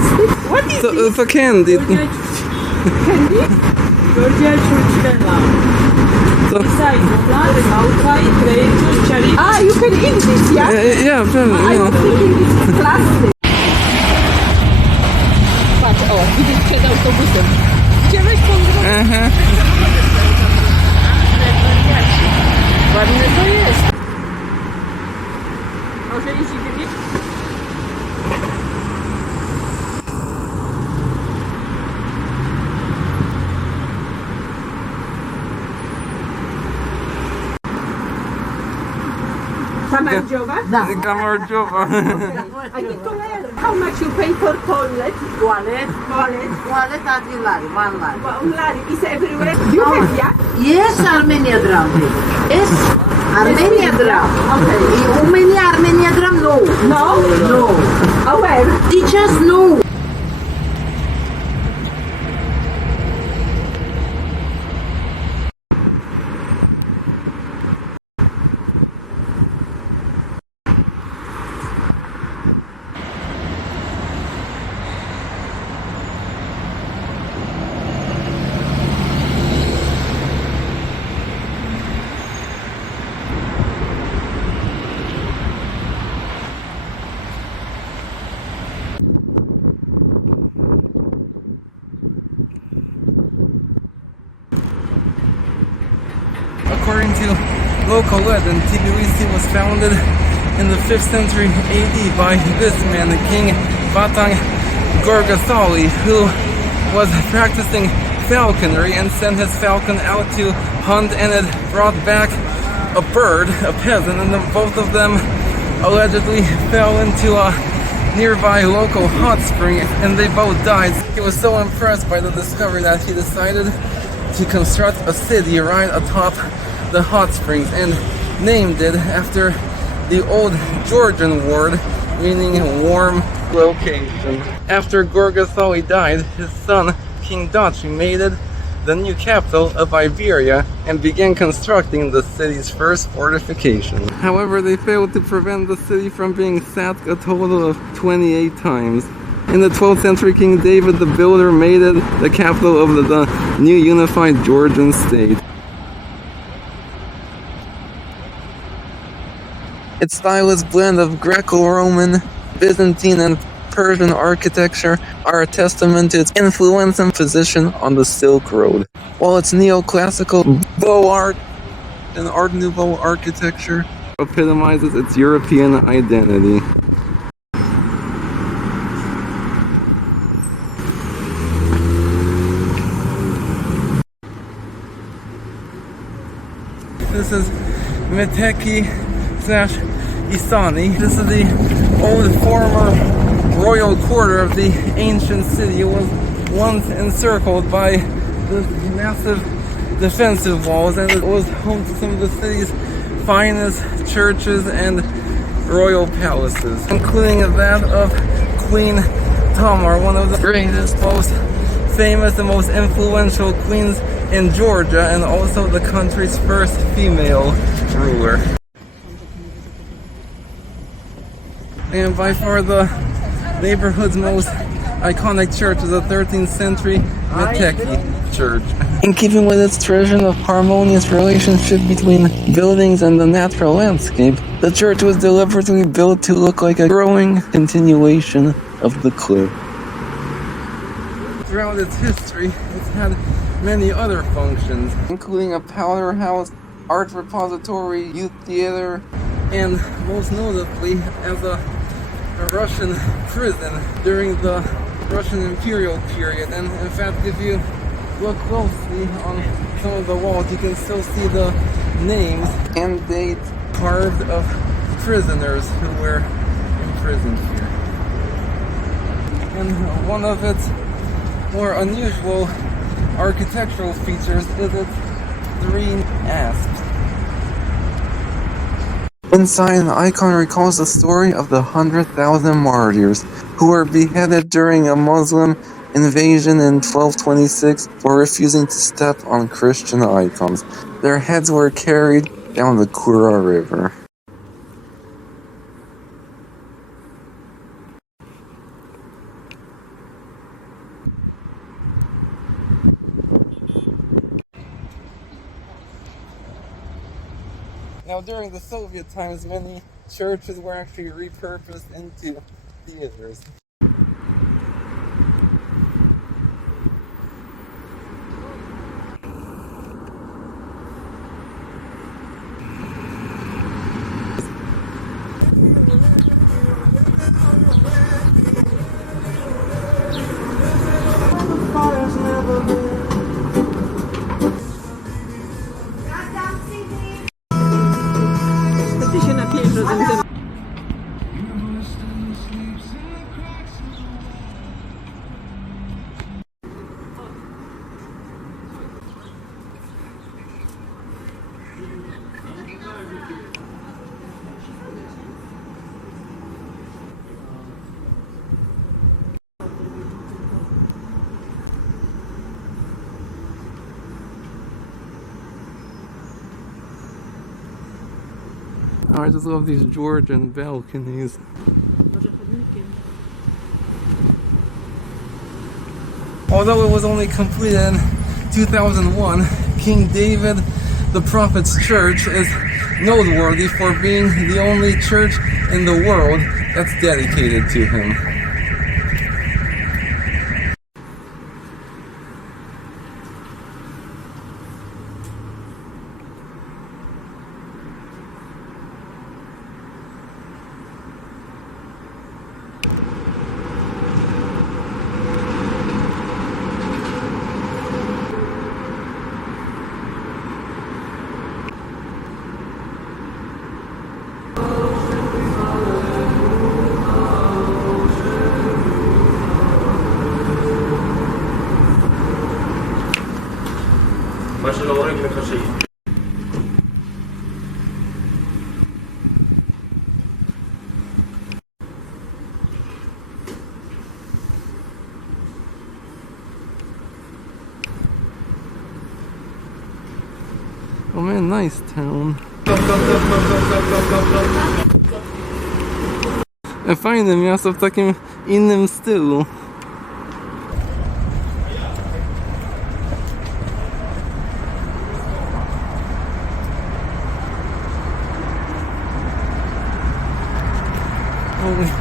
plastic? What is this? It's a candy. Candy? Georgian Pizza. So, Ah, you can eat this, yeah? yeah, I was thinking this is plastic. Patrz, o, widzisz przed autobusem. Gdzie weź po drodze? Ładne to jest. Może iść i wybiec? Gamardiowa? Gamardiowa. I need to learn. How much you pay for toilet? Toilet, at lari, 1 lari. 1 lari is everywhere. You have, yeah? Yes, Armenia dram. Yes, Armenia dram. Okay. Romania, Armenia dram, no. No? No. Oh, where? Teachers, no. According to local legend, Tbilisi was founded in the 5th century AD by this man, the King Batang Gorgasali, who was practicing falconry and sent his falcon out to hunt, and it brought back a bird, a peasant, and both of them allegedly fell into a nearby local hot spring and they both died. He was so impressed by the discovery that he decided to construct a city right atop the hot springs and named it after the old Georgian word meaning warm location. After Gorgasali died, his son King Dachi made it the new capital of Iberia and began constructing the city's first fortification. However, they failed to prevent the city from being sacked a total of 28 times. In the 12th century, King David the Builder made it the capital of the new unified Georgian state. Its stylish blend of Greco-Roman, Byzantine, and Persian architecture are a testament to its influence and position on the Silk Road, while its neoclassical Beaux Art and Art Nouveau architecture epitomizes its European identity. This is Metekhi / Isani. This is the old former royal quarter of the ancient city. It was once encircled by this massive defensive walls, and it was home to some of the city's finest churches and royal palaces, including that of Queen Tamar, one of the greatest, most famous, and most influential queens in Georgia, and also the country's first female ruler. And by far the neighborhood's most iconic church is the 13th century Metekhi church. In keeping with its tradition of harmonious relationship between buildings and the natural landscape, the church was deliberately built to look like a growing continuation of the cliff. Throughout its history, it's had many other functions, including a powder house, art repository, youth theater, and most notably as a Russian prison during the Russian imperial period. And in fact, if you look closely on some of the walls, you can still see the names and dates carved of prisoners who were imprisoned here. And one of its more unusual architectural features is its 3 asps. Inside, the icon recalls the story of the 100,000 martyrs who were beheaded during a Muslim invasion in 1226 for refusing to step on Christian icons. Their heads were carried down the Kura River. Now, during the Soviet times, many churches were actually repurposed into theaters. Ty się napijesz razem ze mną. Oh, I just love these Georgian balconies. Although it was only completed in 2001, King David the Prophet's Church is noteworthy for being the only church in the world that's dedicated to him. Oh man, nice town. Fajne miasto w takim innym stylu.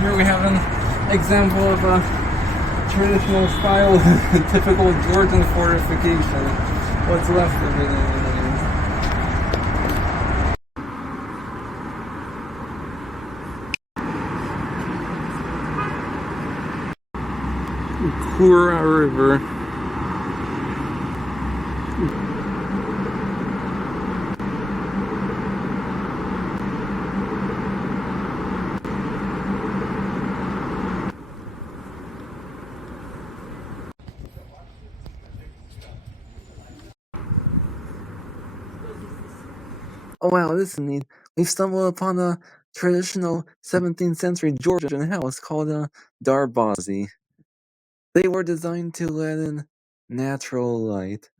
Here we have an example of a traditional style, typical Georgian fortification. What's left of it anyways. Kura River. Oh wow, this is neat. We've stumbled upon a traditional 17th century Georgian house called a darbazi. They were designed to let in natural light.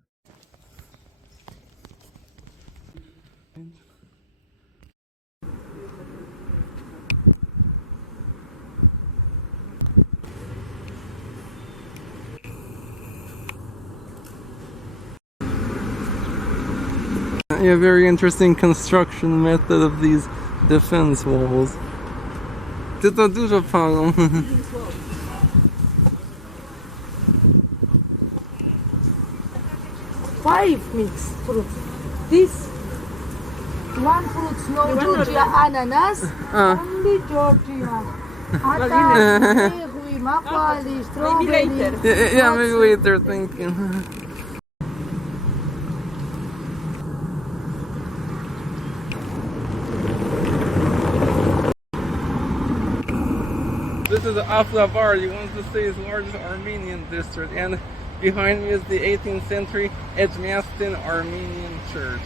Yeah, very interesting construction method of these defense walls. Ty to dużo palą. 5 mixed fruits. This one fruit, no Georgia ananas, only Georgia. Kiwi, makwali, strawberry. Yeah, maybe later, thank you. This is Aflavar, you want to say, is largest Armenian district, and behind me is the 18th century Edmaston Armenian Church.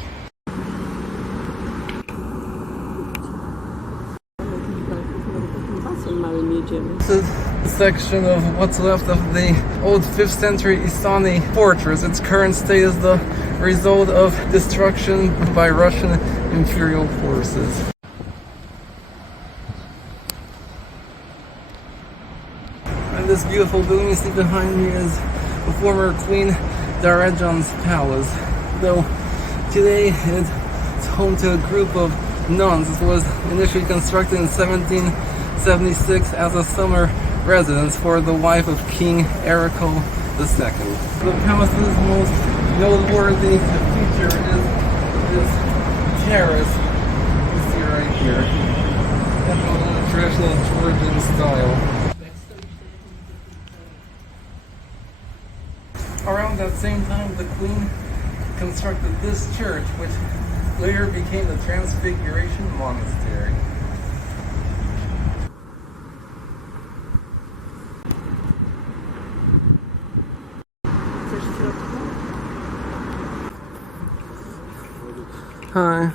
This is a section of what's left of the old 5th century Isani fortress. Its current state is the result of destruction by Russian imperial forces. And this beautiful building you see behind me is the former Queen Darajan's palace, though today it's home to a group of nuns. It was initially constructed in 1776 as a summer residence for the wife of King Erikle II. The palace's most noteworthy feature is this terrace you see right here, in the traditional Georgian style. Around that same time, the Queen constructed this church, which later became the Transfiguration Monastery. Hi.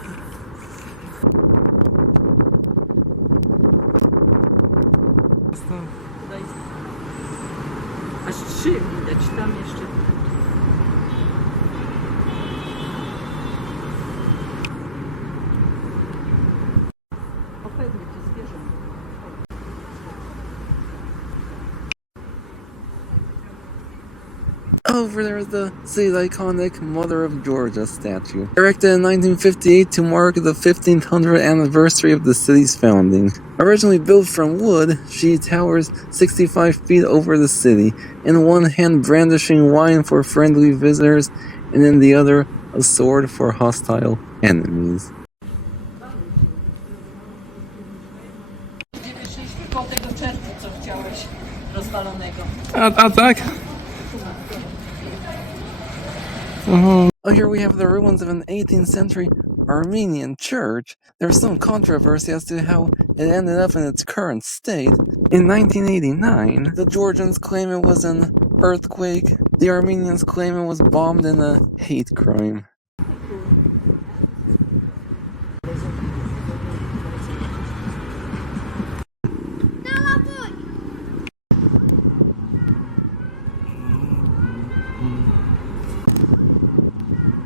Aż 3 widać, tam jeszcze. O pewnie, to zwierzę. Over there is the city's iconic Mother of Georgia statue, erected in 1958 to mark the 1500th anniversary of the city's founding. Originally built from wood, she towers 65 feet over the city, in one hand brandishing wine for friendly visitors, and in the other a sword for hostile enemies. Koło tego czerwca, co chciałeś, rozwalonego. A tak? Oh, here we have the ruins of an 18th century Armenian church. There's some controversy as to how it ended up in its current state. In 1989, the Georgians claim it was an earthquake. The Armenians claim it was bombed in a hate crime.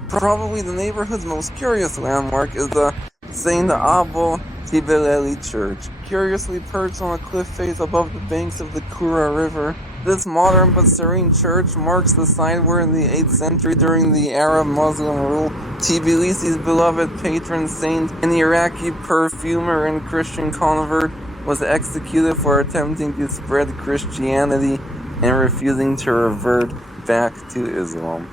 Probably the neighborhood's most curious landmark is the Saint Abel Tbilisi Church. Curiously perched on a cliff face above the banks of the Kura River, this modern but serene church marks the site where in the 8th century, during the Arab-Muslim rule, Tbilisi's beloved patron saint, an Iraqi perfumer and Christian convert, was executed for attempting to spread Christianity and refusing to revert back to Islam.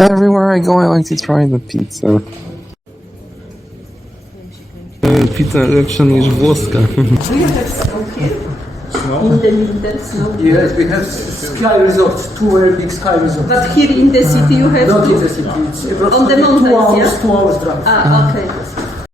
Everywhere I go, I like to try the pizza. Pizza lepsza niż włoska. Do you have snow here? Snow? In the winter snow? Yes, we have ski resorts, two very big ski resorts. But here in the city you have Not to... in the city, it's On the mountains, 2 hours, yeah? 2 hours drive. Ah, okay.